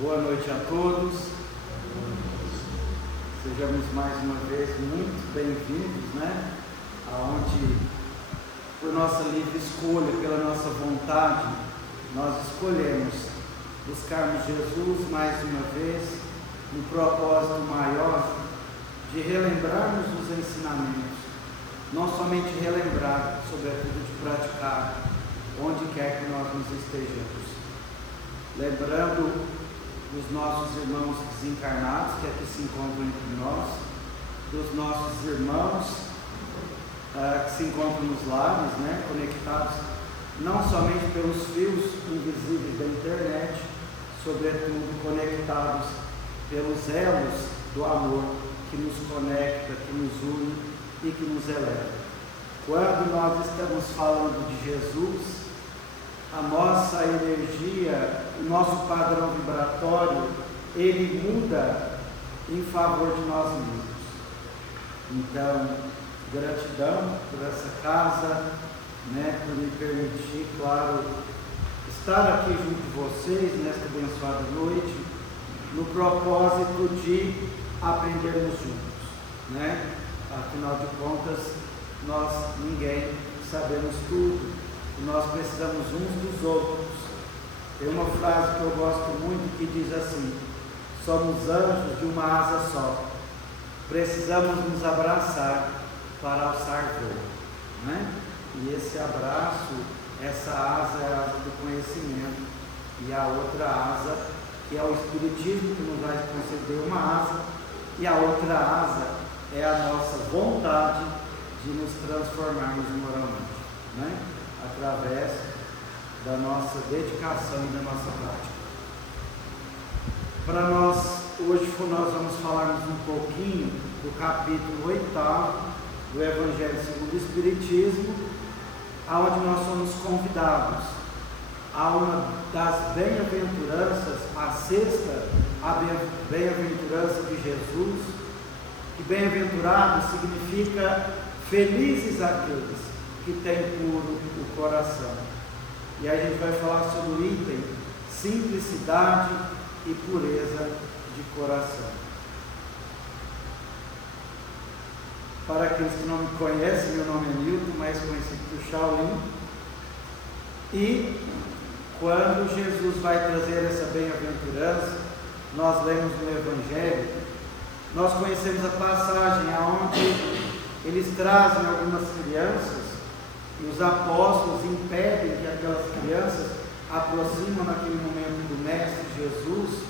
Boa noite a todos. Sejamos mais uma vez muito bem-vindos, aonde, por nossa livre escolha, pela nossa vontade, nós escolhemos buscarmos Jesus mais uma vez, no propósito maior de relembrarmos os ensinamentos, não somente relembrar, sobretudo de praticar, onde quer que nós nos estejamos. Lembrando dos nossos irmãos desencarnados que aqui se encontram entre nós, dos nossos irmãos que se encontram nos lares, conectados não somente pelos fios invisíveis da internet, sobretudo conectados pelos elos do amor que nos conecta, que nos une e que nos eleva. Quando nós estamos falando de Jesus, a nossa energia, o nosso padrão vibratório, ele muda em favor de nós mesmos. Então, gratidão por essa casa, por me permitir, claro, estar aqui junto de vocês nesta abençoada noite, no propósito de aprendermos juntos, Afinal de contas, ninguém sabemos tudo. Nós precisamos uns dos outros. Tem uma frase que eu gosto muito que diz assim: somos anjos de uma asa só, precisamos nos abraçar para alçar voo, E esse abraço, essa asa é a asa do conhecimento, e a outra asa, que é o Espiritismo, que nos vai conceder uma asa, e a outra asa é a nossa vontade de nos transformarmos moralmente, através da nossa dedicação e da nossa prática. Para nós, hoje nós vamos falar um pouquinho do capítulo 8º do Evangelho segundo o Espiritismo, aonde nós somos convidados a uma das bem-aventuranças, a sexta, a bem-aventurança de Jesus, que bem-aventurado significa felizes aqueles que tem puro o coração. E aí a gente vai falar sobre o item simplicidade e pureza de coração. Para aqueles que não me conhecem, meu nome é Nilton, mais conhecido por Shaolin. E quando Jesus vai trazer essa bem-aventurança, nós lemos no Evangelho, nós conhecemos a passagem onde eles trazem algumas crianças e os apóstolos impedem que aquelas crianças aproximam naquele momento do Mestre Jesus,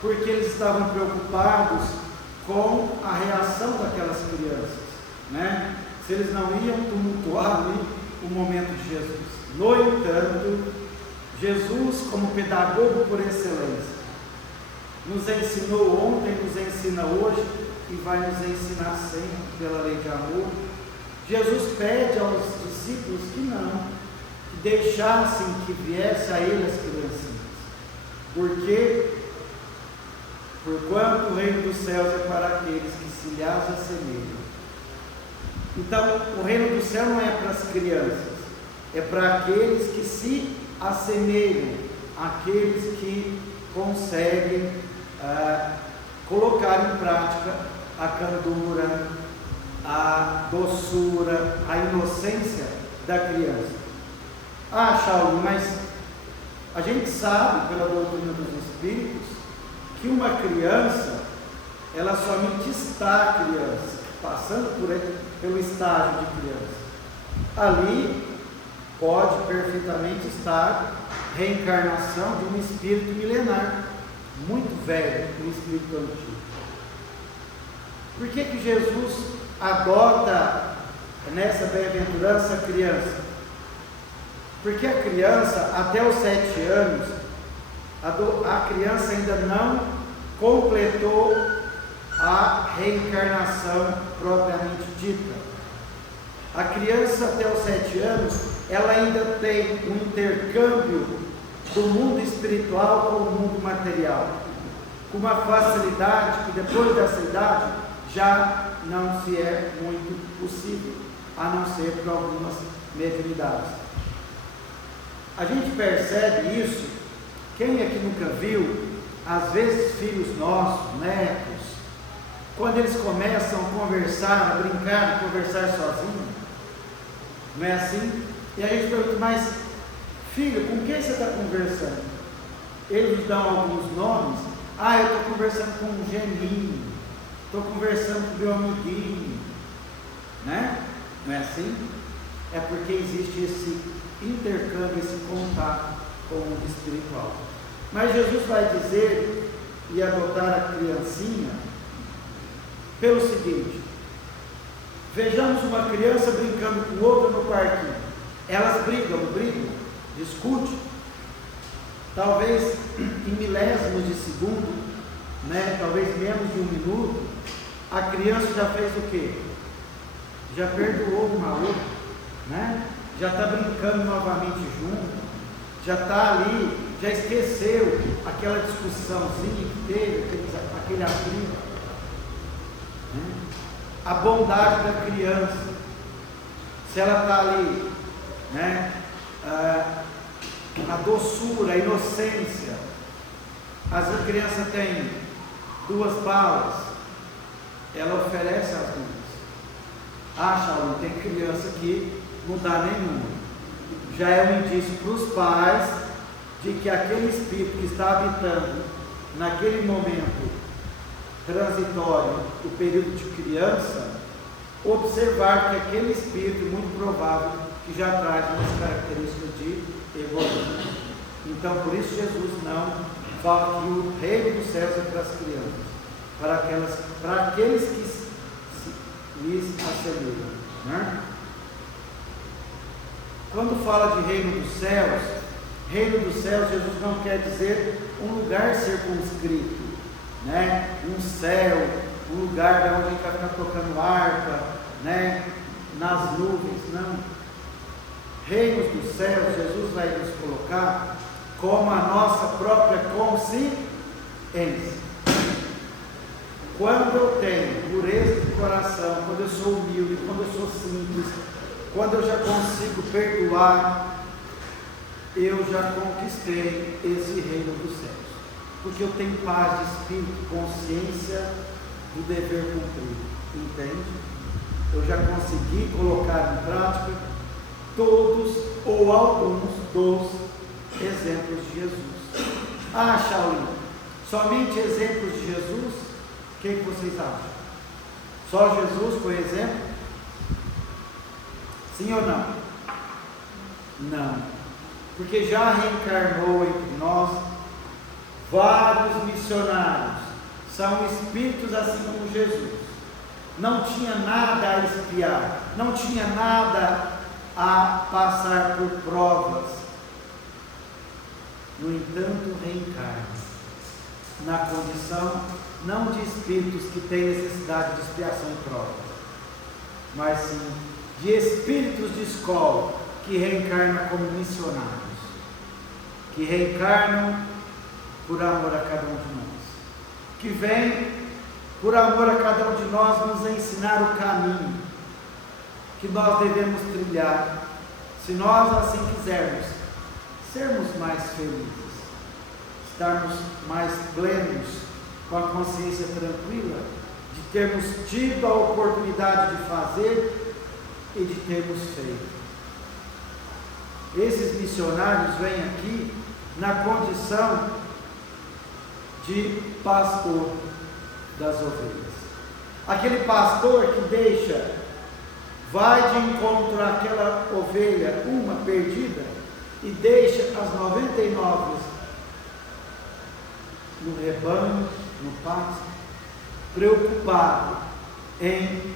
porque eles estavam preocupados com a reação daquelas crianças, se eles não iam tumultuar ali o momento de Jesus. No entanto, Jesus, como pedagogo por excelência, nos ensinou ontem, nos ensina hoje e vai nos ensinar sempre pela lei de amor. Jesus pede aos discípulos que deixassem que viesse a ele as criancinhas, porque porquanto o reino dos céus é para aqueles que se lhes assemelham. Então, o reino do céu não é para as crianças, é para aqueles que se assemelham, aqueles que conseguem colocar em prática a candura, a doçura, a inocência da criança. Shaolin, mas a gente sabe pela doutrina dos Espíritos que uma criança, ela somente está criança, passando pelo estágio de criança. Ali pode perfeitamente estar reencarnação de um espírito milenar, muito velho, um espírito antigo. Por que Jesus adota nessa bem-aventurança a criança? Porque a criança, até os 7 anos, a criança ainda não completou a reencarnação propriamente dita. A criança até os 7 anos, ela ainda tem um intercâmbio do mundo espiritual com o mundo material, com uma facilidade que depois dessa idade já não se é muito possível, a não ser por algumas mediunidades. A gente percebe isso Quem aqui nunca viu, às vezes filhos nossos, netos, quando eles começam a conversar, a brincar, a conversar sozinhos, não é assim? E aí a gente pergunta, mas filho, com quem você está conversando? Eles dão alguns nomes. Eu estou conversando com o Geninho, estou conversando com o meu amiguinho, né? Não é assim? É porque existe esse intercâmbio, esse contato com o mundo espiritual. Mas Jesus vai dizer e adotar a criancinha pelo seguinte: vejamos uma criança brincando com outra no parquinho. Elas brigam, discutem. Talvez em milésimos de segundo, né? Talvez menos de um minuto, a criança já fez o quê? Já perdoou uma outra, né? Já está brincando novamente junto, já está ali, já esqueceu aquela discussãozinha que teve, aquele atrito, né? A bondade da criança, se ela está ali, né? A doçura, a inocência. Às vezes a criança tem 2 balas, ela oferece as 2. Shaul, tem criança que não dá nenhuma. Já é um indício para os pais de que aquele espírito que está habitando naquele momento transitório, o período de criança, observar que aquele espírito, muito provável, que já traz umas características de evolução. Então, por isso Jesus não fala que o reino dos céus é para as crianças, para aqueles que lhes assemelham, né? Quando fala de reino dos céus, Jesus não quer dizer um lugar circunscrito, né? Um céu, um lugar onde a gente vai ficar tocando harpa, né? Nas nuvens, não. Reinos dos céus, Jesus vai nos colocar como a nossa própria consciência. Quando eu tenho pureza de coração, quando eu sou humilde, quando eu sou simples, quando eu já consigo perdoar, eu já conquistei esse reino dos céus, porque eu tenho paz de espírito, consciência do dever cumprido, entende? Eu já consegui colocar em prática todos ou alguns dos exemplos de Jesus. Shaul, somente exemplos de Jesus? O que vocês acham? Só Jesus foi exemplo? Sim ou não? Não, porque já reencarnou entre nós vários missionários, são espíritos assim como Jesus, não tinha nada a espiar, não tinha nada a passar por provas, no entanto reencarna, na condição não de espíritos que têm necessidade de expiação e provas, mas sim de espíritos de escola que reencarnam como missionários, que reencarnam por amor a cada um de nós, que vêm por amor a cada um de nós nos ensinar o caminho que nós devemos trilhar, se nós assim quisermos sermos mais felizes, estarmos mais plenos, com a consciência tranquila de termos tido a oportunidade de fazer e de termos feito. Esses missionários vêm aqui na condição de pastor das ovelhas, aquele pastor que vai de encontro àquela ovelha, uma perdida, e deixa as 99 no rebanho, no pasto, preocupado em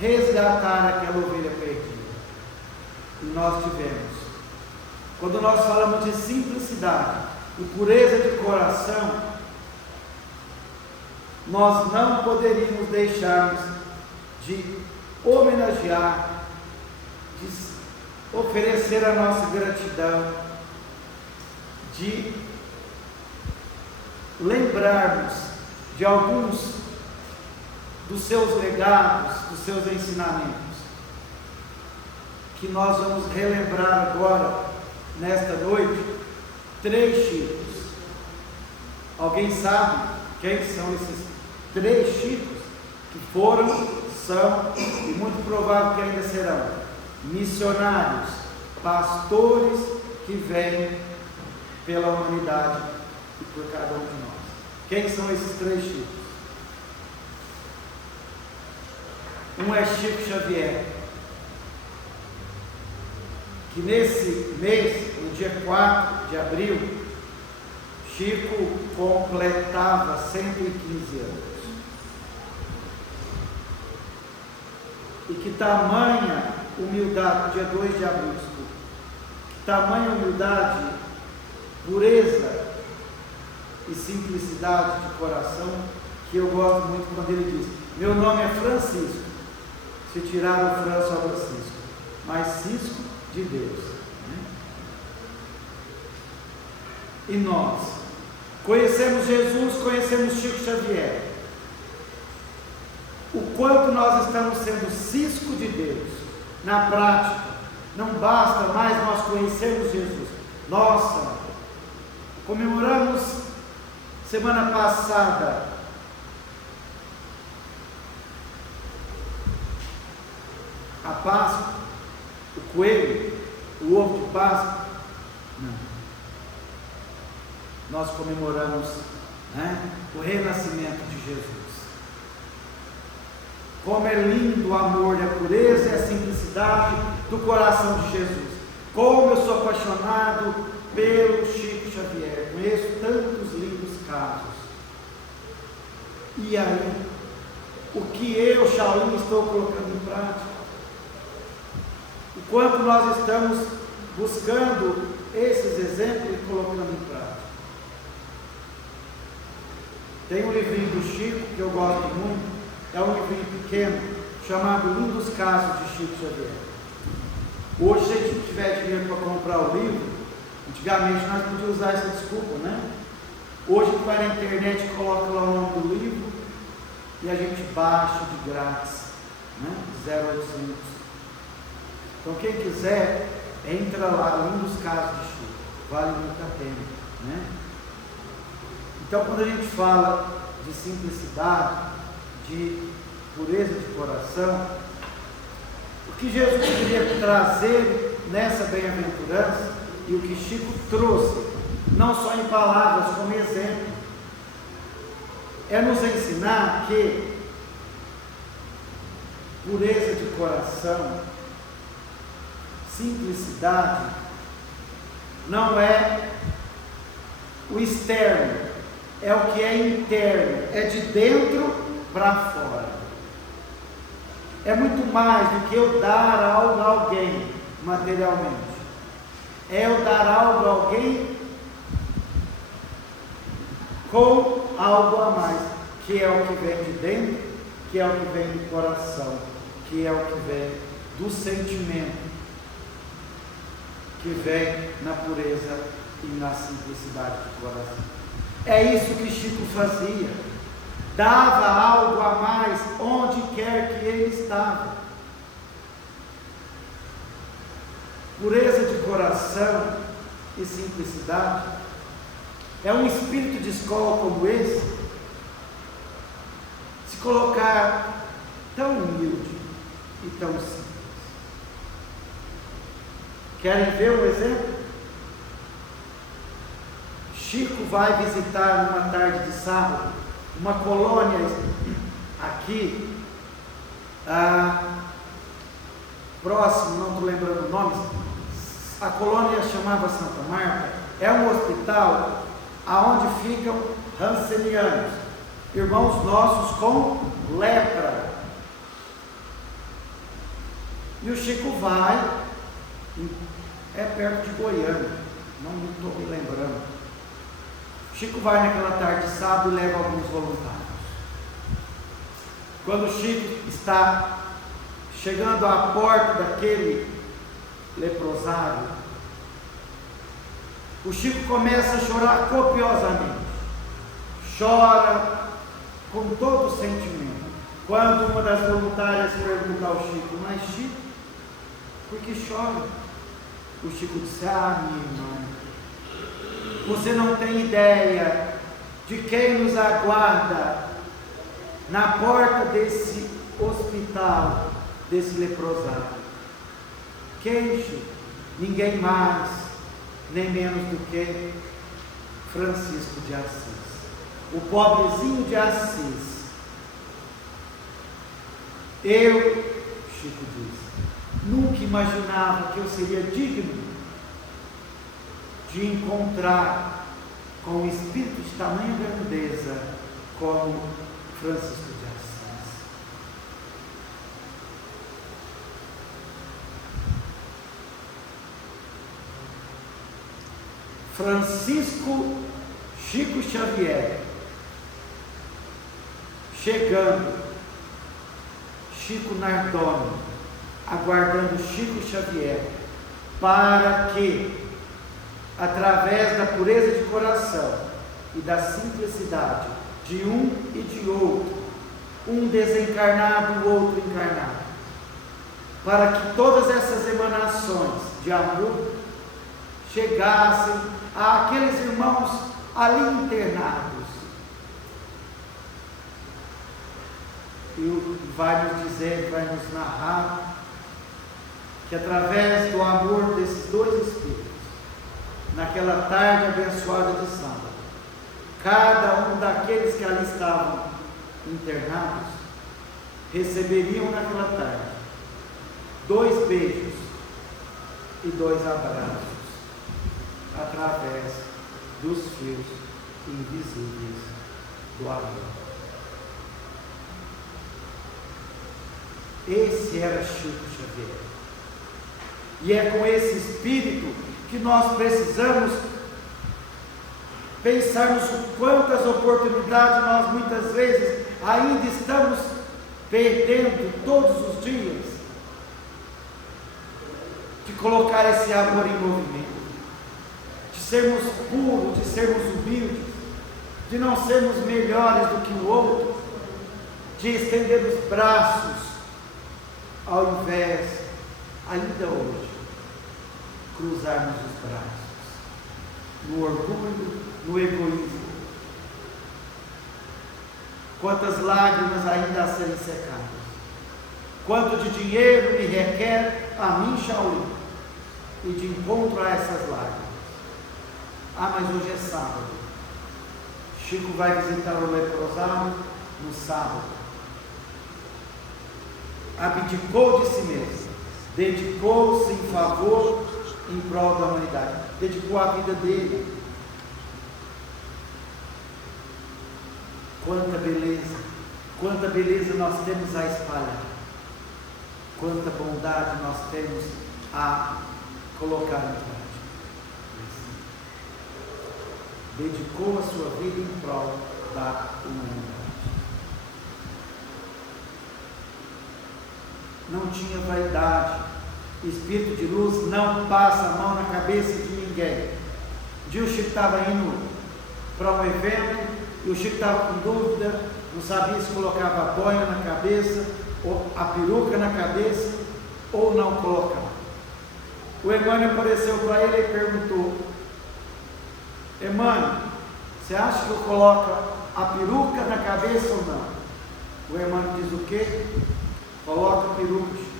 resgatar aquela ovelha perdida. E nós tivemos, quando nós falamos de simplicidade e pureza de coração, nós não poderíamos deixarmos de homenagear, de oferecer a nossa gratidão, de lembrarmos de alguns dos seus legados, dos seus ensinamentos, que nós vamos relembrar agora, nesta noite, 3 títulos. Alguém sabe quem são esses 3 Chicos que foram, são e muito provável que ainda serão missionários, pastores que vêm pela humanidade e por cada um de nós? Quem são esses 3 Chicos? Um é Chico Xavier, que nesse mês, no dia 4 de abril, Chico completava 115 anos. E que tamanha humildade, dia 2 de abril, desculpa, que tamanha humildade, pureza e simplicidade de coração, que eu gosto muito quando ele diz: meu nome é Francisco, se tirar o Fran só Francisco, mas Cisco de Deus. E nós conhecemos Jesus, conhecemos Chico Xavier. O quanto nós estamos sendo cisco de Deus na prática. Não basta mais nós conhecermos Jesus. Nossa, comemoramos semana passada a Páscoa, o coelho, o ovo de Páscoa. Não. Nós comemoramos, o renascimento de Jesus. Como é lindo o amor e a pureza e a simplicidade do coração de Jesus. Como eu sou apaixonado pelo Chico Xavier. Conheço tantos lindos casos. E aí, o que eu, Shaolin, estou colocando em prática? O quanto nós estamos buscando esses exemplos e colocando em prática? Tem um livrinho do Chico que eu gosto muito. É um livrinho pequeno, chamado Lindos Casos de Chico Xavier. Hoje, se a gente tiver dinheiro para comprar o livro, antigamente nós podíamos usar essa desculpa, né? Hoje a gente vai na internet e coloca lá o nome do livro e a gente baixa de grátis, né? 0800. Então quem quiser, entra lá, Lindos Casos de Chico, vale muito a pena, né? Então quando a gente fala de simplicidade, de pureza de coração, o que Jesus queria trazer nessa bem-aventurança e o que Chico trouxe, não só em palavras, como exemplo, é nos ensinar que pureza de coração, simplicidade, não é o externo, é o que é interno, é de dentro para fora. É muito mais do que eu dar algo a alguém materialmente. É eu dar algo a alguém com algo a mais, que é o que vem de dentro, que é o que vem do coração, que é o que vem do sentimento, que vem na pureza e na simplicidade do coração. É isso que Chico fazia. Dava algo a mais onde quer que ele estava. Pureza de coração e simplicidade é um espírito de escola como esse, se colocar tão humilde e tão simples. Querem ver um exemplo? Chico vai visitar numa tarde de sábado uma colônia aqui, próximo, não estou lembrando o nome, a colônia chamava Santa Marta, é um hospital aonde ficam rancenianos, irmãos nossos com lepra. E o Chico vai, é perto de Goiânia, não estou me lembrando. Chico vai naquela tarde de sábado e leva alguns voluntários. Quando o Chico está chegando à porta daquele leprosário, o Chico começa a chorar copiosamente. Chora com todo o sentimento. Quando uma das voluntárias pergunta ao Chico: mas Chico, por que chora? O Chico disse: minha irmã, você não tem ideia de quem nos aguarda na porta desse hospital, desse leprosado. Queixo, ninguém mais, nem menos do que Francisco de Assis, o pobrezinho de Assis. Eu, Chico diz, nunca imaginava que eu seria digno de encontrar com um espírito de tamanha grandeza como Francisco de Assis. Francisco Chico Xavier, chegando, Chico Nardoni, aguardando Chico Xavier, para que, através da pureza de coração e da simplicidade de um e de outro, um desencarnado, o outro encarnado, para que todas essas emanações de amor chegassem àqueles irmãos ali internados. E vai nos dizer, vai nos narrar, que através do amor desses dois espíritos, naquela tarde abençoada de sábado, cada um daqueles que ali estavam internados, receberiam naquela tarde 2 beijos e 2 abraços, através dos fios invisíveis do amor. Esse era Chico Xavier. E é com esse espírito que nós precisamos pensarmos quantas oportunidades nós muitas vezes ainda estamos perdendo todos os dias de colocar esse amor em movimento, de sermos puros, de sermos humildes, de não sermos melhores do que o outro, de estender os braços, ao invés, ainda hoje, cruzarmos os braços, no orgulho, no egoísmo. Quantas lágrimas ainda a serem secadas, quanto de dinheiro me requer a mim, Shaolin, e de encontro a essas lágrimas. Ah, mas hoje é sábado, Chico vai visitar o leprosado no sábado. Abdicou de si mesmo, dedicou-se em favor, em prol da humanidade, dedicou a vida dele. Quanta beleza nós temos a espalhar, quanta bondade nós temos a colocar em prática. Dedicou a sua vida em prol da humanidade. Não tinha vaidade. Espírito de luz não passa a mão na cabeça de ninguém. Um dia o Chico estava indo para um evento e o Chico estava com dúvida, não sabia se colocava a boina na cabeça, ou a peruca na cabeça, ou não colocava. O Emmanuel apareceu para ele e perguntou: Emmanuel, você acha que eu coloco a peruca na cabeça ou não? O Emmanuel diz o quê? Coloca a peruca.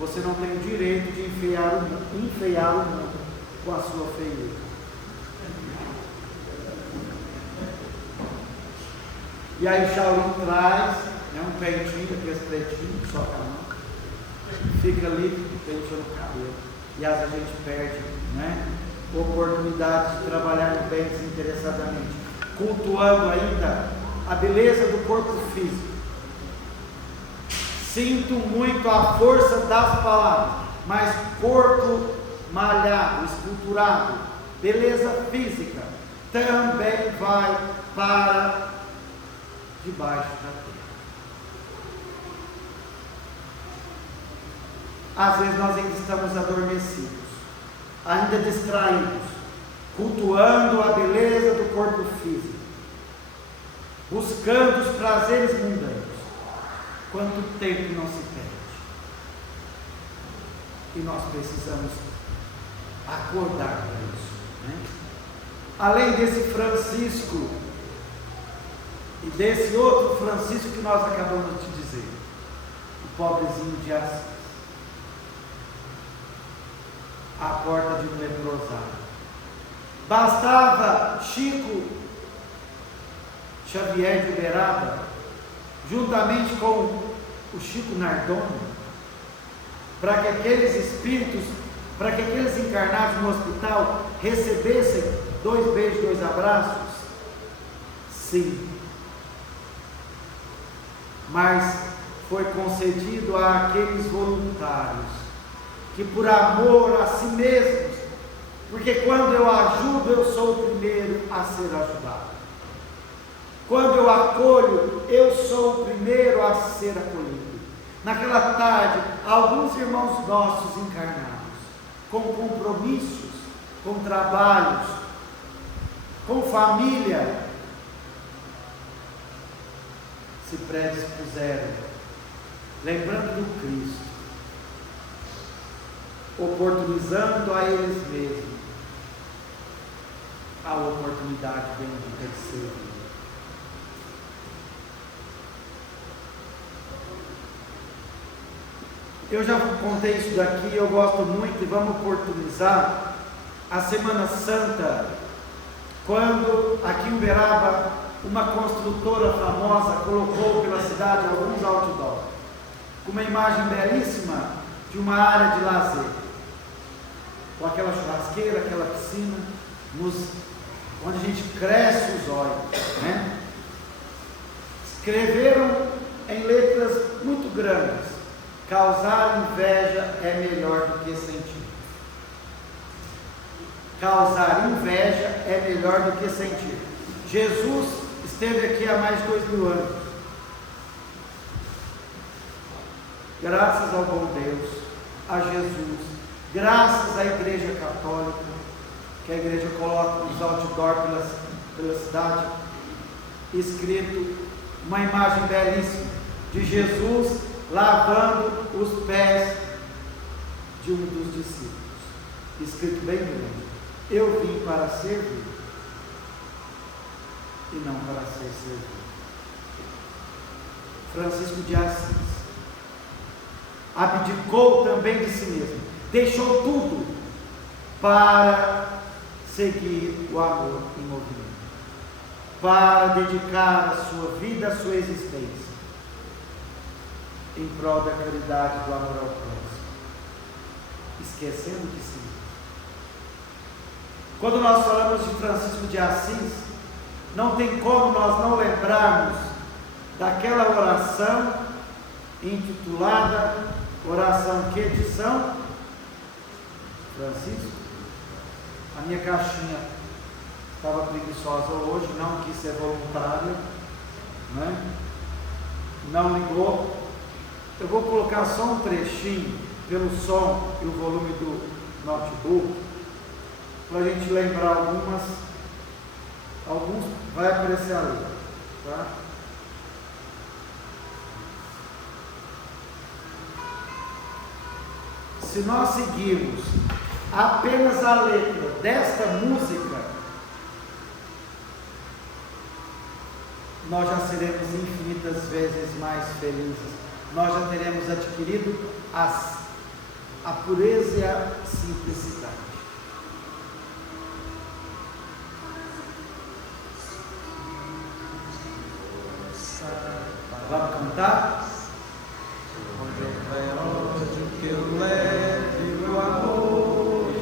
Você não tem o direito de enfeiar o mundo com a sua feiura. E aí o Shaolin traz um pentinho, aqueles pretinhos, só para mão, fica ali penteando o cabelo. E às vezes a gente perde, oportunidade de trabalhar no bem desinteressadamente, cultuando ainda a beleza do corpo físico. Sinto muito a força das palavras, mas corpo malhado, esculturado, beleza física, também vai para debaixo da terra. Às vezes nós ainda estamos adormecidos, ainda distraídos, cultuando a beleza do corpo físico, buscando os prazeres mundanos. Quanto tempo não se perde? E nós precisamos acordar para isso. Além desse Francisco e desse outro Francisco que nós acabamos de dizer, o pobrezinho de Assis, à porta de um leprosário. Bastava Chico Xavier de Uberaba, juntamente com o Chico Nardoni, para que aqueles espíritos, para que aqueles encarnados no hospital recebessem 2 beijos, 2 abraços? Sim. Mas foi concedido àqueles voluntários que, por amor a si mesmos, porque quando eu ajudo, eu sou o primeiro a ser ajudado. Quando eu acolho, eu sou o primeiro a ser acolhido. Naquela tarde, alguns irmãos nossos encarnados, com compromissos, com trabalhos, com família, se predispuseram, lembrando do Cristo, oportunizando a eles mesmos a oportunidade bendita de servir. Eu já contei isso daqui, eu gosto muito, e vamos oportunizar a Semana Santa, quando aqui em Uberaba uma construtora famosa colocou pela cidade alguns outdoors, com uma imagem belíssima de uma área de lazer, com aquela churrasqueira, aquela piscina, onde a gente cresce os olhos, né? Escreveram em letras muito grandes: causar inveja é melhor do que sentir. Causar inveja é melhor do que sentir. Jesus esteve aqui há mais de 2000 anos. Graças ao bom Deus, a Jesus, graças à Igreja Católica, que a Igreja coloca nos outdoors pela cidade, escrito uma imagem belíssima de Jesus lavando os pés de um dos discípulos, escrito bem grande: eu vim para servir e não para ser servido. Francisco de Assis abdicou também de si mesmo, deixou tudo para seguir o amor em movimento, para dedicar a sua vida, a sua existência em prol da caridade, do amor ao próximo, esquecendo de si. Quando nós falamos de Francisco de Assis, não tem como nós não lembrarmos daquela oração intitulada oração que de São Francisco. A minha caixinha estava preguiçosa hoje, não quis ser voluntária, né? Não ligou. Eu vou colocar só um trechinho pelo som e o volume do notebook, para a gente lembrar alguns vai aparecer ali, tá? Se nós seguirmos apenas a letra desta música, nós já seremos infinitas vezes mais felizes. Nós já teremos adquirido a pureza e a simplicidade. Vamos cantar? Onde houver ódio, que eu leve o amor.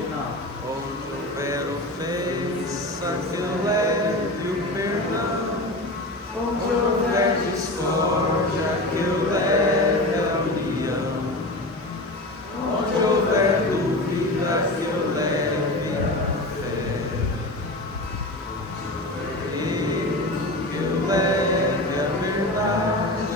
Onde houver ofensa, que eu leve o perdão. Onde houver discórdia, que eu leve a união. Onde houver dúvida, que eu leve a fé. Onde houver erro, que eu leve a verdade.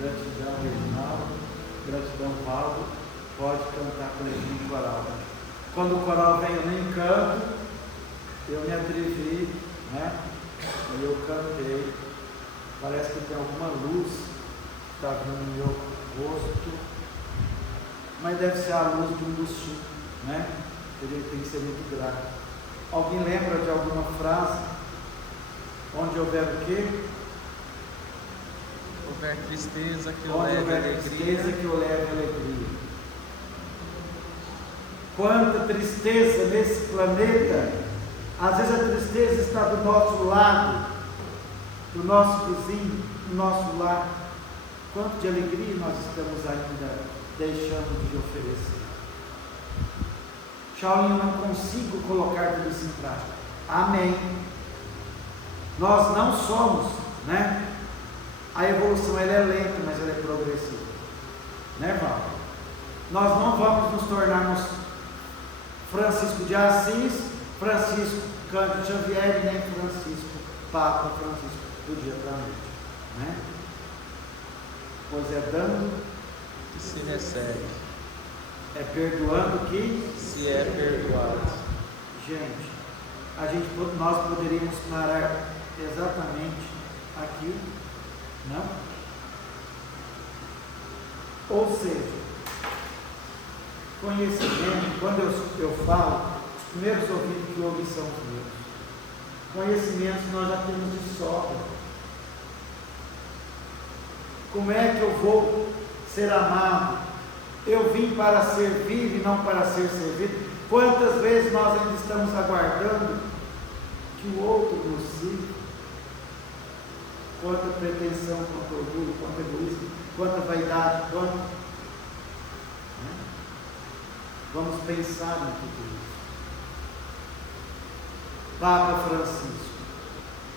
Gratidão, Reginaldo. Gratidão, Paulo. Pode cantar com ele no coral. Quando o coral vem, eu nem canto. Eu me atrevi, né? E eu cantei. Parece que tem alguma luz que está vindo no meu rosto. Mas deve ser a luz de um buçu, né? Ele tem que ser muito grato. Alguém lembra de alguma frase? Onde houver o quê? Houver tristeza, que eu Onde leve houver alegria. tristeza, que eu leve alegria. Quanta tristeza nesse planeta. Às vezes a tristeza está do nosso lado, do nosso vizinho, do nosso lar. Quanto de alegria nós estamos ainda deixando de oferecer. Shaolin, eu não consigo colocar tudo isso em prática. Amém. Nós não somos, né? A evolução ela é lenta, mas ela é progressiva. Né, Val? Nós não vamos nos tornarmos Francisco de Assis, Francisco Cândido Xavier, nem Francisco, Papa Francisco, do dia para a noite. Né? Pois é dando Que se recebe, é perdoando que se é perdoado. Gente, nós poderíamos parar exatamente aqui, não? Ou seja, conhecimento, quando eu falo, os primeiros ouvidos que eu ouvi são os meus. Conhecimentos nós já temos de sobra. Como é que eu vou ser amado? Eu vim para servir e não para ser servido. Quantas vezes nós ainda estamos aguardando que o outro nos sirva? Quanta pretensão, quanto orgulho, quanto egoísmo, quanta vaidade, quanto... Vamos pensar em tudo isso. Papa Francisco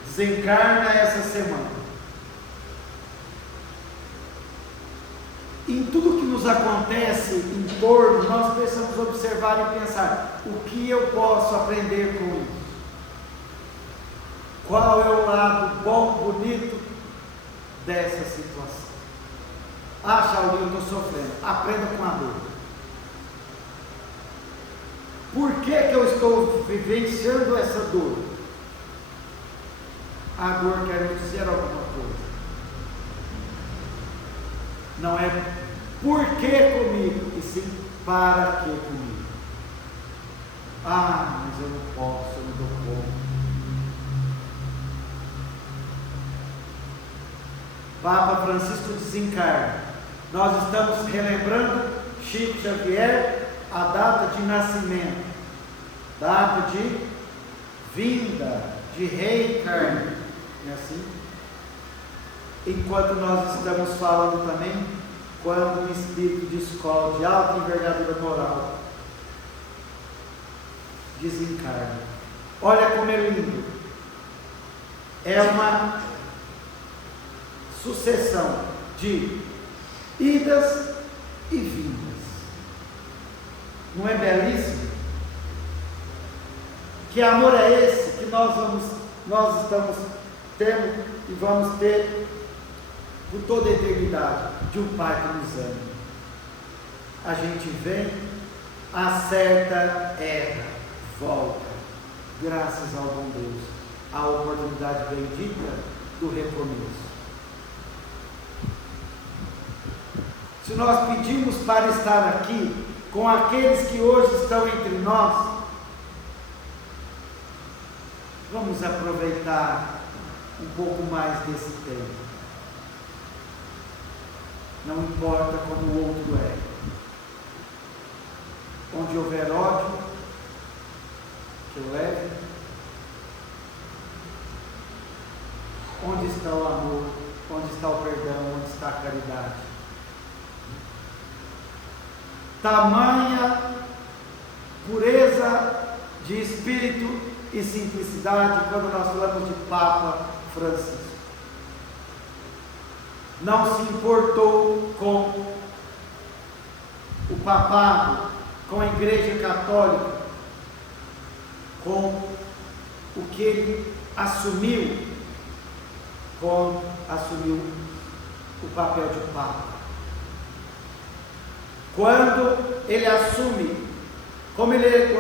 desencarna essa semana. Em tudo que nos acontece em torno, nós precisamos observar e pensar: o que eu posso aprender com isso? Qual é o lado bom, bonito dessa situação? Ah, Shaolin, eu estou sofrendo. Aprenda com a dor. Por que eu estou vivenciando essa dor? A dor quer dizer alguma coisa. Não é por que comigo, e sim para que comigo. Ah, mas eu não posso, eu não dou conta. Papa Francisco desencarna. Nós estamos relembrando Chico Xavier, a data de nascimento, data de vinda, de reencarne. É assim? Enquanto nós estamos falando também, quando um espírito de escola de alta envergadura moral desencarna. Olha como é lindo. É uma sucessão de idas e vindas. Não é belíssimo? Que amor é esse que nós estamos tendo e vamos ter por toda a eternidade, de um Pai que nos ama? A gente vem, acerta, erra, volta, graças ao bom Deus, a oportunidade bendita do recomeço. Se nós pedimos para estar aqui com aqueles que hoje estão entre nós, vamos aproveitar um pouco mais desse tempo. Não importa como o outro é. Onde houver ódio, que eu leve. Onde está o amor? Onde está o perdão? Onde está a caridade? Tamanha pureza de espírito e simplicidade quando nós falamos de Papa Francisco. Não se importou com o papado, com a Igreja Católica, com o que ele assumiu, como assumiu o papel de Papa. Quando ele assume, como ele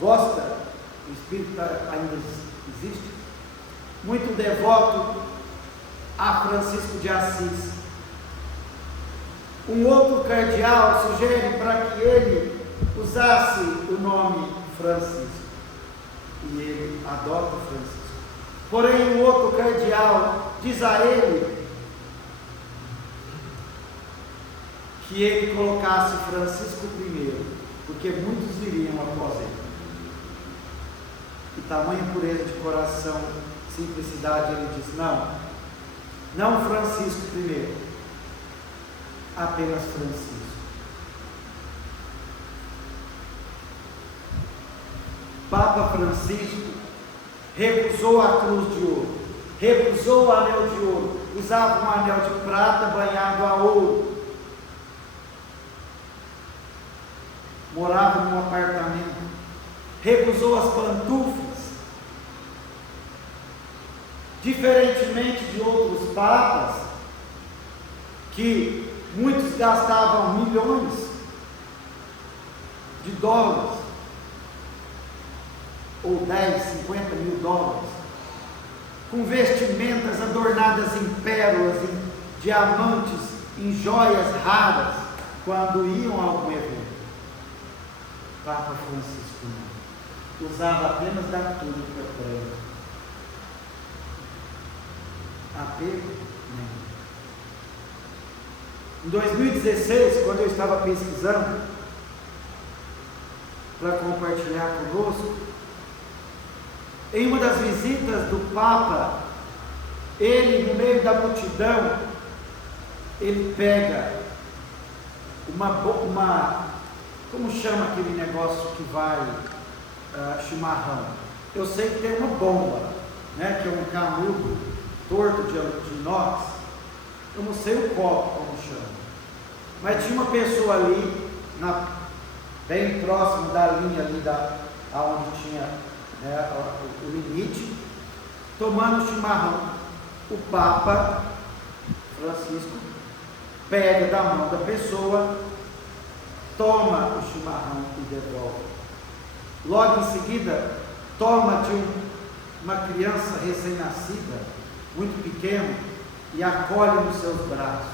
gosta, o espírito ainda existe, muito devoto a Francisco de Assis. Um outro cardeal sugere para que ele usasse o nome Francisco, e ele adota Francisco. Porém, o outro cardeal diz a ele que ele colocasse Francisco primeiro, porque muitos viriam após ele. E tamanha pureza de coração, simplicidade, ele diz: não Francisco primeiro, apenas Francisco. Papa Francisco recusou a cruz de ouro, recusou o anel de ouro, usava um anel de prata banhado a ouro, morava num apartamento, recusou as pantufas. Diferentemente de outros papas, que muitos gastavam milhões de dólares, ou 10, 50 mil dólares, com vestimentas adornadas em pérolas, em diamantes, em joias raras, quando iam a algum evento. Papa Francisco não, usava apenas da túnica branca. Apego? Em 2016, quando eu estava pesquisando para compartilhar conosco, em uma das visitas do Papa, ele, no meio da multidão, ele pega como chama aquele negócio que vai chimarrão? Eu sei que tem uma bomba, né, que é um canudo torto de inox. Eu não sei o copo como chama, mas tinha uma pessoa ali, bem próximo da linha ali aonde tinha o limite, tomando chimarrão. O Papa Francisco pega da mão da pessoa, toma o chimarrão e devolve. Logo em seguida, toma de uma criança recém-nascida, muito pequena, e acolhe nos seus braços.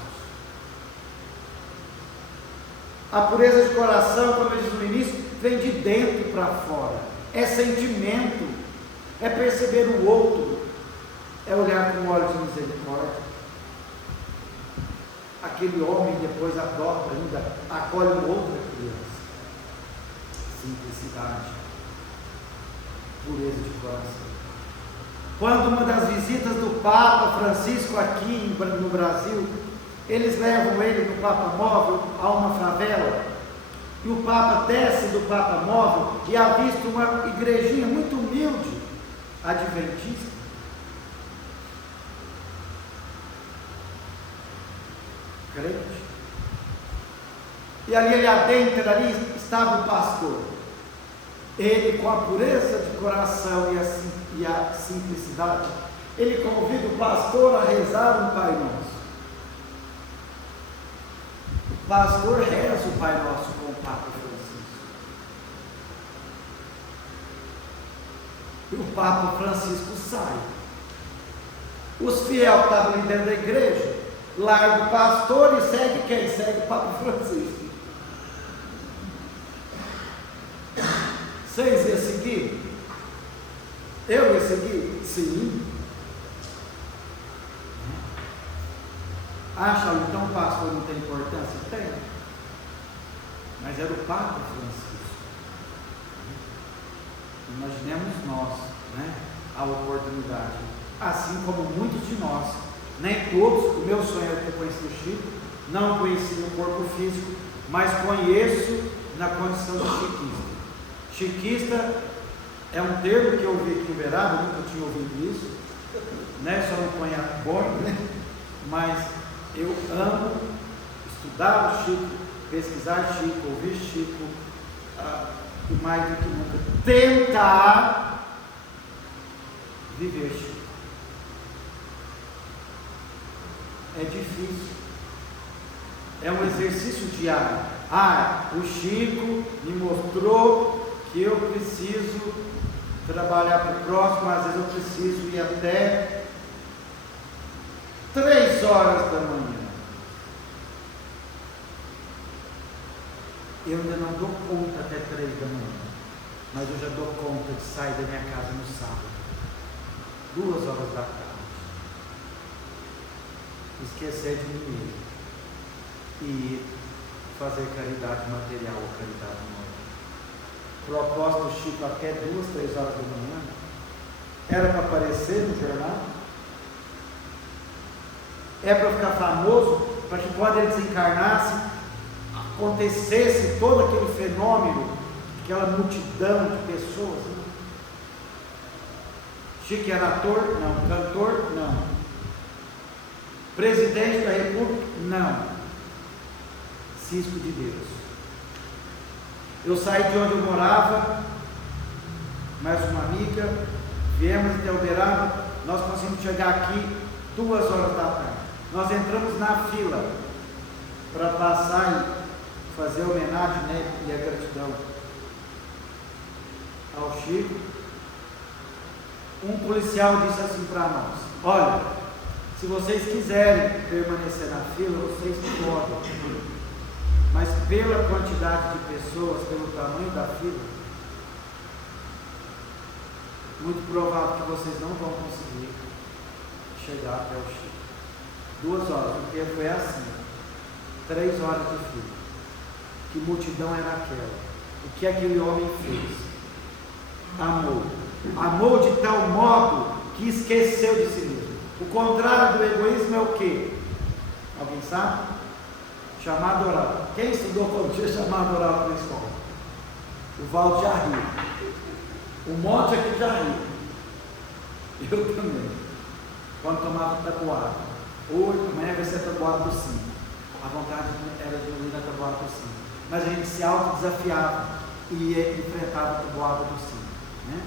A pureza de coração, como eu disse no início, vem de dentro para fora. É sentimento, é perceber o outro, é olhar com olhos de misericórdia. Aquele homem depois adota ainda, acolhe outra criança. Simplicidade, pureza de coração. Quando uma das visitas do Papa Francisco aqui no Brasil, eles levam ele no Papa Móvel a uma favela, e o Papa desce do Papa Móvel e avista uma igrejinha muito humilde, adventista. Crente. E ali ele adentra, ali estava o pastor. Ele, com a pureza de coração e a simplicidade, ele convida o pastor a rezar um Pai Nosso. O pastor reza o Pai Nosso com o Papa Francisco. E o Papa Francisco sai. Os fiéis que estavam ali dentro da igreja largam o pastor e segue quem? Segue o Papa Francisco. Vocês iam seguir? Eu ia seguir? Sim. Acha então o pastor não tem importância? Tem. Mas era o Papa Francisco. Imaginemos nós, né, a oportunidade. Assim como muitos de nós, nem todos, o meu sonho era ter conhecido o Chico, não conheci no corpo físico, mas conheço na condição de chiquista. Chiquista é um termo que eu ouvi aqui em Uberaba, eu nunca tinha ouvido isso, né? Só não conheço bom, né? Mas eu amo estudar o Chico, pesquisar Chico, ouvir Chico, e mais do que nunca, tentar viver Chico. é difícil. É um exercício diário. O Chico me mostrou que eu preciso trabalhar para o próximo, às vezes eu preciso ir até 3 horas da manhã. Eu ainda não dou conta até 3 da manhã, mas eu já dou conta de sair da minha casa no sábado, 2 horas da tarde, esquecer de mim mesmo e fazer caridade material ou caridade moral. Proposta do Chico até 2, 3 horas da manhã era para aparecer no jornal, é para ficar famoso, para que quando ele desencarnasse acontecesse todo aquele fenômeno, aquela multidão de pessoas. Não. Chico era ator? Não. Cantor? Não. Presidente da República? Não. Cisco de Deus. Eu saí de onde eu morava, mais uma amiga, viemos até Uberaba, nós conseguimos chegar aqui 2 horas da tarde. Nós entramos na fila para passar e fazer homenagem, né, e a gratidão ao Chico. Um policial disse assim para nós: olha, se vocês quiserem permanecer na fila, vocês podem, mas pela quantidade de pessoas, pelo tamanho da fila, muito provável que vocês não vão conseguir chegar até o Chico. 2 horas, porque foi assim, 3 horas de fila. Que multidão era aquela? O que aquele homem fez? Amou. Amou de tal modo que esqueceu de si mesmo. O contrário do egoísmo é o quê? Alguém sabe? Chamado oral. Quem estudou quando tinha chamado oral na escola? O Valdo já riu. Um monte aqui já riu. Eu também. Quando tomava tabuada. Hoje, amanhã vai ser tabuada do 5. A vontade era de ouvir a tabuada do 5. Mas a gente se autodesafiava e enfrentava a tabuada do 5. Né?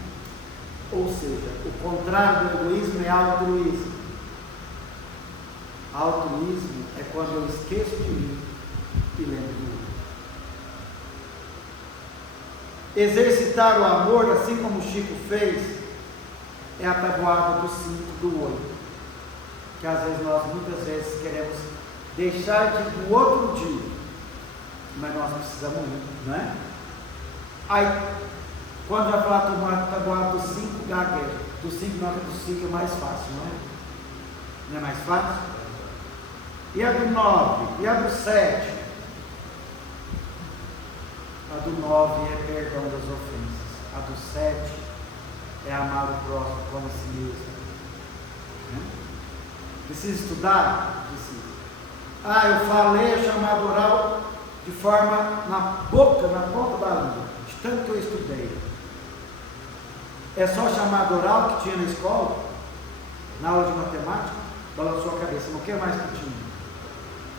Ou seja, o contrário do egoísmo é altruísmo. Altruísmo é quando eu esqueço de mim e lembro do outro. Exercitar o amor, assim como o Chico fez, é a tabuada do 5, do 8. Que às vezes nós muitas vezes queremos deixar do outro dia, mas nós precisamos ir, não é? Aí, quando vai falar tomar tabuada do 5, gagueja. Do 5 não, do 5 é mais fácil, não é? Não é mais fácil? E a do 9? E a do 7? A do 9 é perdão das ofensas. A do 7 é amar o próximo como a si mesmo. Precisa estudar? Precisa. Eu falei a chamada oral de forma na boca, na ponta da língua, de tanto que eu estudei. É só chamada oral que tinha na escola, na aula de matemática? Balançou a cabeça. O que mais que tinha?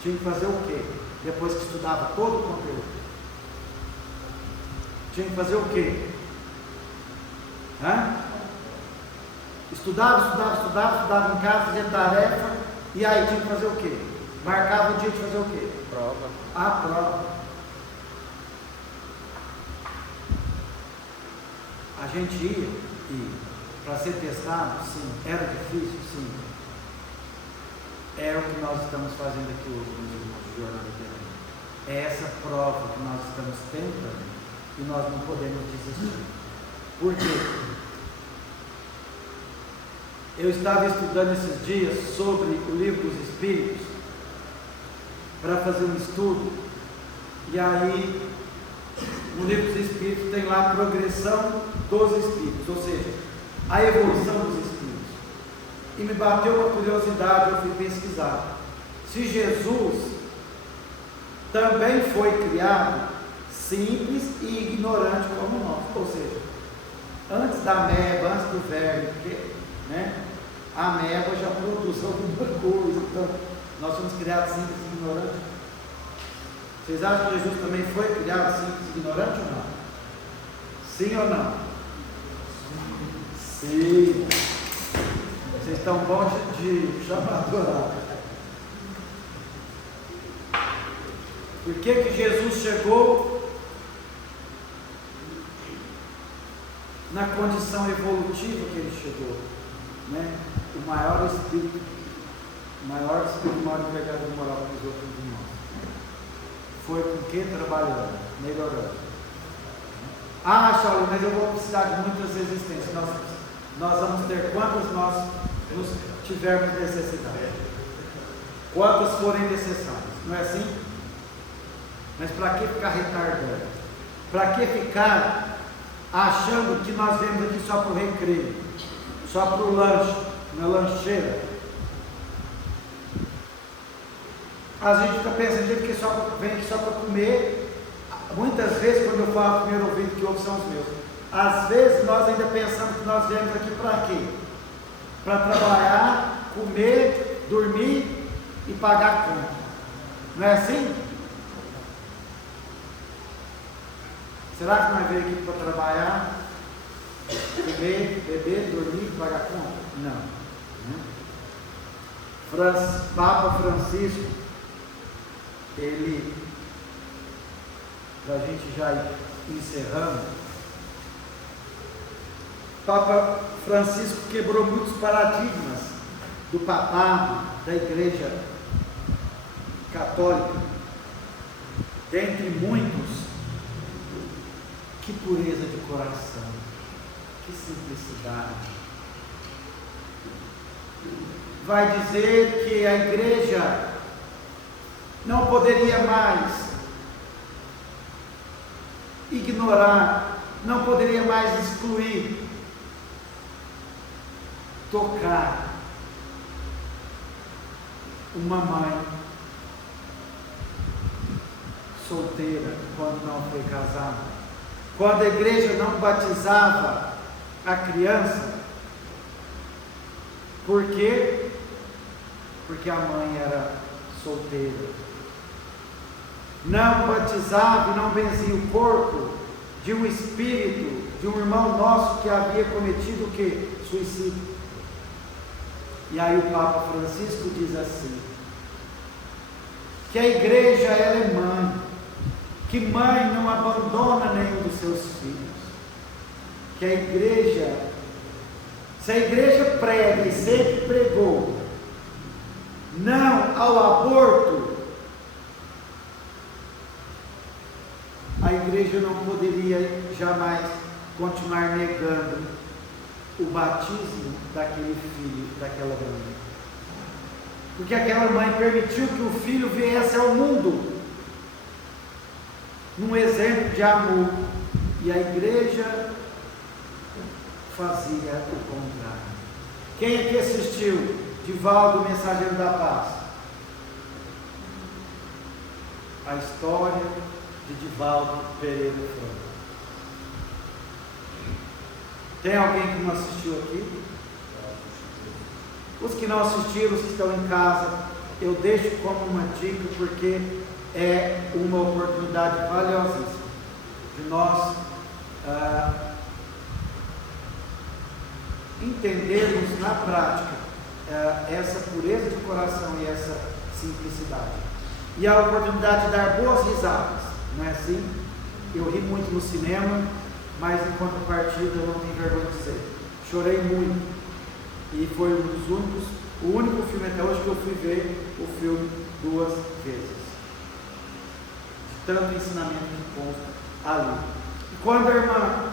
Tinha que fazer o quê? Depois que estudava todo o conteúdo. Tinha que fazer o quê? Estudava em casa, fazia tarefa, e aí tinha que fazer o quê? Marcava o dia de fazer o quê? Prova. A prova. A gente ia, e para ser testado, sim. Era difícil, sim. É o que nós estamos fazendo aqui hoje, meus irmãos, de Jornada Literária. É essa prova que nós estamos tentando, e nós não podemos desistir. Por quê? Eu estava estudando esses dias sobre o Livro dos Espíritos, para fazer um estudo, e aí no Livro dos Espíritos tem lá a progressão dos Espíritos, ou seja, a evolução dos Espíritos, e me bateu uma curiosidade, eu fui pesquisar, se Jesus também foi criado simples e ignorante como nós, ou seja, antes da ameba, antes do verme, né, a ameba já produz alguma coisa, então nós somos criados simples e ignorantes. Vocês acham que Jesus também foi criado simples e ignorante ou não? Sim ou não? Sim. Vocês estão bons de chamar. Por que Jesus chegou na condição evolutiva que ele chegou, né? O maior espírito, maior empregador moral que os outros de nós. Foi com que trabalhando, melhorando. Ah, Shaolin, mas eu vou precisar de muitas resistências. Nós vamos ter quantas nós nos tivermos necessidade. Quantas forem necessárias. Não é assim? Mas para que ficar retardando? Para que ficar achando que nós viemos aqui só para o recreio? Só para o lanche, na lancheira? A gente fica pensando que vem aqui só para comer. Muitas vezes, quando eu falo primeiro ouvido que ouve são os meus, às vezes nós ainda pensamos que nós viemos aqui para quê? Para trabalhar, comer, dormir e pagar a conta. Não é assim? Será que nós veio aqui para trabalhar, comer, beber, dormir e pagar a conta? Não. Papa Francisco, ele, para a gente já ir encerrando, Papa Francisco quebrou muitos paradigmas do papado, da Igreja Católica, dentre muitos. Que pureza de coração, que simplicidade. Vai dizer que a Igreja não poderia mais ignorar, não poderia mais excluir, tocar uma mãe solteira quando não foi casada. Quando a igreja não batizava a criança, por quê? Porque a mãe era solteira. Não batizava e não benzia o corpo de um espírito, de um irmão nosso que havia cometido o quê? Suicídio. E aí o Papa Francisco diz assim, que a igreja ela é mãe, que mãe não abandona nenhum dos seus filhos, que a igreja, se a igreja prega e sempre pregou, não ao aborto, a igreja não poderia jamais continuar negando o batismo daquele filho, daquela mãe, porque aquela mãe permitiu que o filho viesse ao mundo, num exemplo de amor, e a igreja fazia o contrário. Quem aqui assistiu Divaldo, Mensageiro da Paz? A história de Divaldo Pereira Franco. Tem alguém que não assistiu aqui? Os que não assistiram, os que estão em casa, eu deixo como uma dica, porque é uma oportunidade valiosíssima de nós entendermos na prática essa pureza de coração e essa simplicidade. E a oportunidade de dar boas risadas, não é assim? Eu ri muito no cinema, mas em contrapartida eu não tenho vergonha de dizer. Chorei muito. E foi o único filme até hoje que eu fui ver o filme 2 vezes. Tanto ensinamento que consta ali. E quando a irmã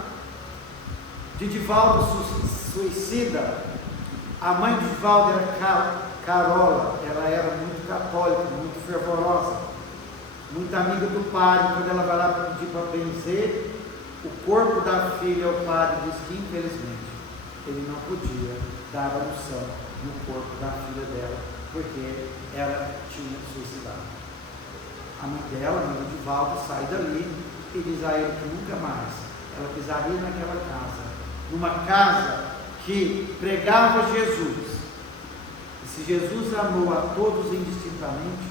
de Divaldo suicida, a mãe de Divaldo era Carola, ela era muito católica, muito fervorosa, muito amiga do padre. Quando ela vai lá pedir para benzer o corpo da filha, o padre diz que infelizmente ele não podia dar a unção no corpo da filha dela, porque ela tinha suicidado. A mãe dela, a mãe de Divaldo, sai dali e diz a ele que nunca mais ela pisaria naquela casa, numa casa que pregava Jesus. E se Jesus amou a todos indistintamente,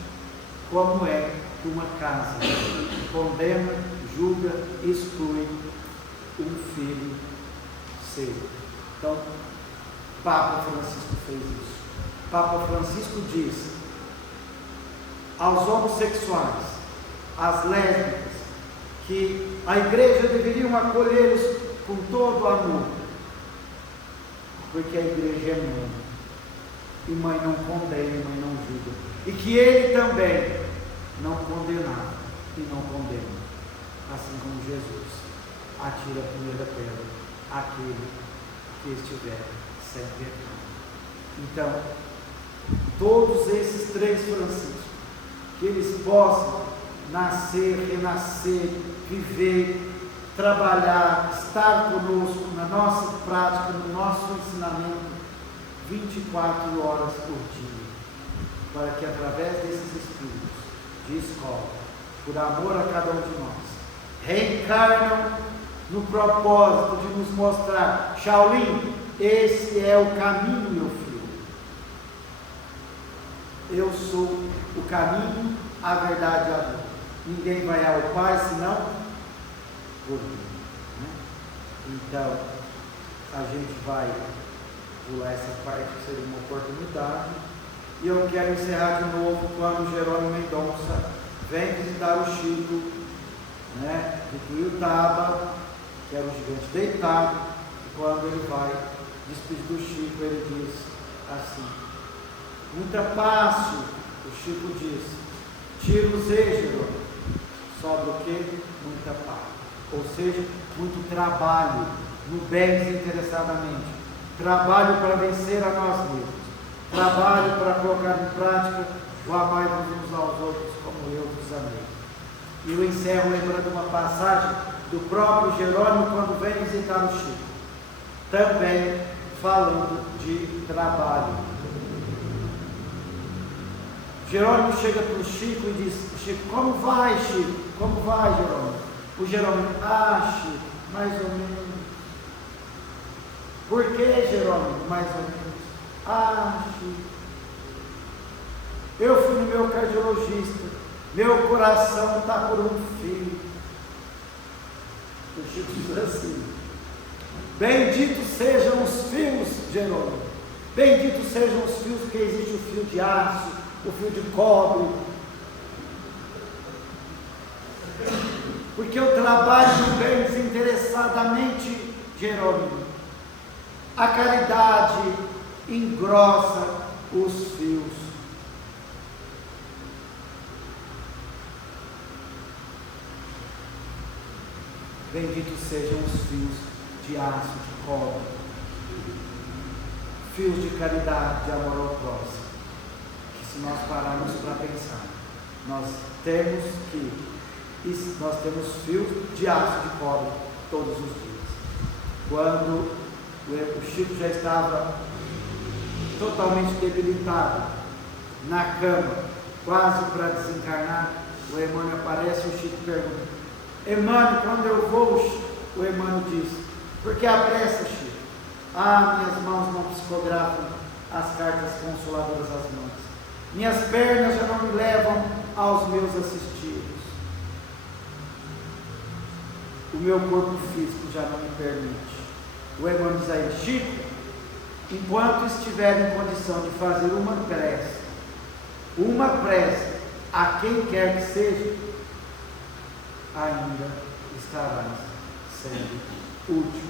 como é que uma casa condena, julga, exclui um filho seu? Então, Papa Francisco fez isso. Papa Francisco diz aos homossexuais, as lésbicas, que a igreja deveria acolhê-los com todo o amor, porque a igreja é mãe, e mãe não condena, mãe não julga, e que ele também não condenava e não condena, assim como Jesus atira a primeira pedra àquele que estiver sem pecado. Então, todos esses três Franciscos, que eles possam nascer, renascer, viver, trabalhar, estar conosco na nossa prática, no nosso ensinamento, 24 horas por dia, para que através desses espíritos de escola, por amor a cada um de nós, reencarnam no propósito de nos mostrar: Shaolin, esse é o caminho, meu filho. Eu sou o caminho, a verdade e a vida. Ninguém vai ao Pai senão por mim, né? Então, a gente vai pular essa parte, que seria uma oportunidade. E eu quero encerrar de novo quando Jerônimo Mendonça vem visitar o Chico, né, de Tuiutaba, que era o gigante deitado, e quando ele vai despedir do Chico, ele diz assim: muita paz, o Chico diz, tira o Zêgero, sobra o quê? Muita paz. Ou seja, muito trabalho, no bem desinteressadamente, trabalho para vencer a nós mesmos, trabalho para colocar em prática o amar-nos uns aos outros como eu vos amei. E eu encerro lembrando uma passagem do próprio Jerônimo quando vem visitar o Chico, também falando de trabalho. Jerônimo chega para o Chico e diz: Chico, como vai, Chico? Como vai, Jerônimo? O Jerônimo: Chico, mais ou menos. Por que, Jerônimo? Mais ou menos. Chico, eu fui no meu cardiologista, meu coração está por um fio. O Chico diz assim: benditos sejam os fios, Jerônimo, benditos sejam os fios, porque existe o fio de aço, o fio de cobre, porque eu trabalho bem desinteressadamente, Jerônimo. A caridade engrossa os fios. Benditos sejam os fios de aço, de cobre, fios de caridade, de amor ao próximo. Que se nós pararmos para pensar, nós temos fios de aço, de cobre todos os dias. Quando o Chico já estava totalmente debilitado, na cama, quase para desencarnar, o Emmanuel aparece e o Chico pergunta: Emmanuel, quando eu vou? O Emmanuel diz: por que a pressa, Chico? Minhas mãos não psicografam as cartas consoladoras às mãos. Minhas pernas já não me levam aos meus assistidos. O meu corpo físico já não me permite. O Emmanuel diz aí: Chico, enquanto estiver em condição de fazer uma prece a quem quer que seja, ainda estarás sendo útil.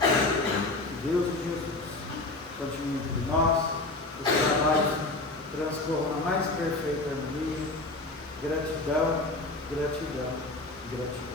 Que Deus e Jesus continue entre nós, os trabalhos transcorram na mais perfeita harmonia. Gratidão, gratidão, gratidão.